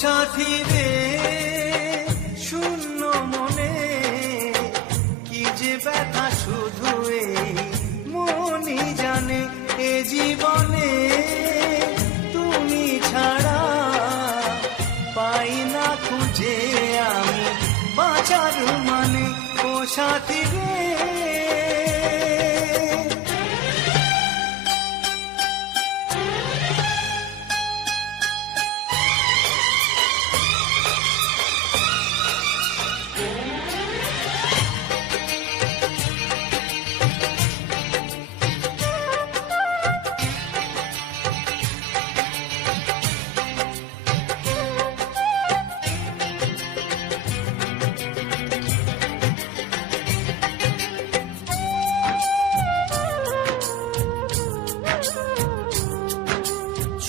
সাথী রে শূন্য মনে কি যে ব্যথা শুধু এই মনই জানে। এ জীবনে তুমি ছাড়া পাই না খুঁজে আমি বাঁচার মানে। ও সাথী রে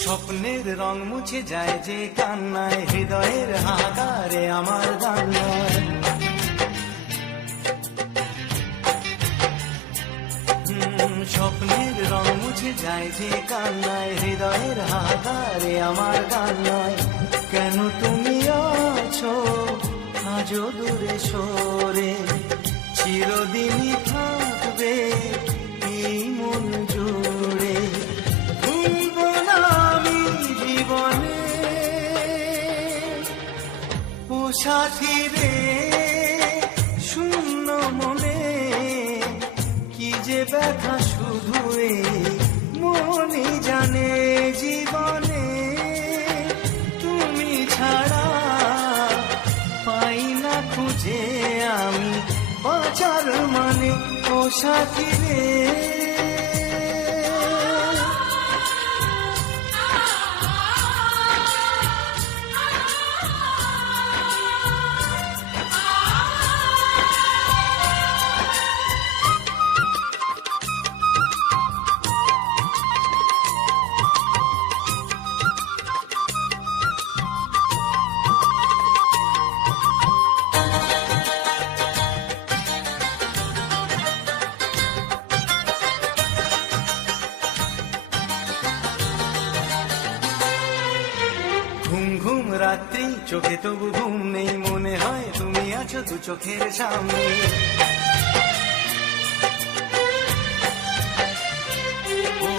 স্বপ্নের রং মুছে যায় যে কান্নায়, হৃদয়ের হাহাকারে আমার গান নয়। স্বপ্নের রং মুছে যায় যে কান্নায়, হৃদয়ের হাহাকারে আমার গান নয়। কেন তুমি আছো আজও দূরে সরে, চিরদিনই থাকবে এই মন জুড়ে। ও সাথী রে শূন্য মনে কি যে ব্যথা শুধু এই মনই জানে। জীবনে তুমি ছাড়া পাই না খুঁজে আমি বাঁচার মানে। ও সাথী রে ঘুম ঘুম রাত্রি চোখে তবু ঘুম নেই, মনে হয় তুমি আছো দু চোখের সামনে। ও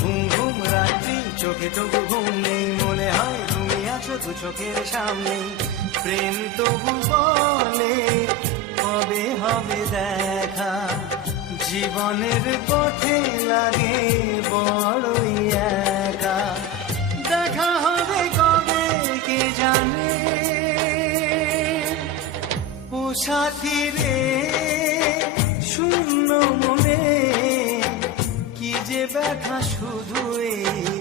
ঘুম ঘুম রাত্রি চোখে তবু ঘুম নেই, মনে হয় তুমি আছো দু চোখের সামনে। প্রেম তবু বলে কবে হবে দেখা, জীবনের পথে লাগে বড়ই একা। দেখা হবে কবে কে জানে। ও সাথী রে শূন্য মনে কি যে ব্যথা শুধু এই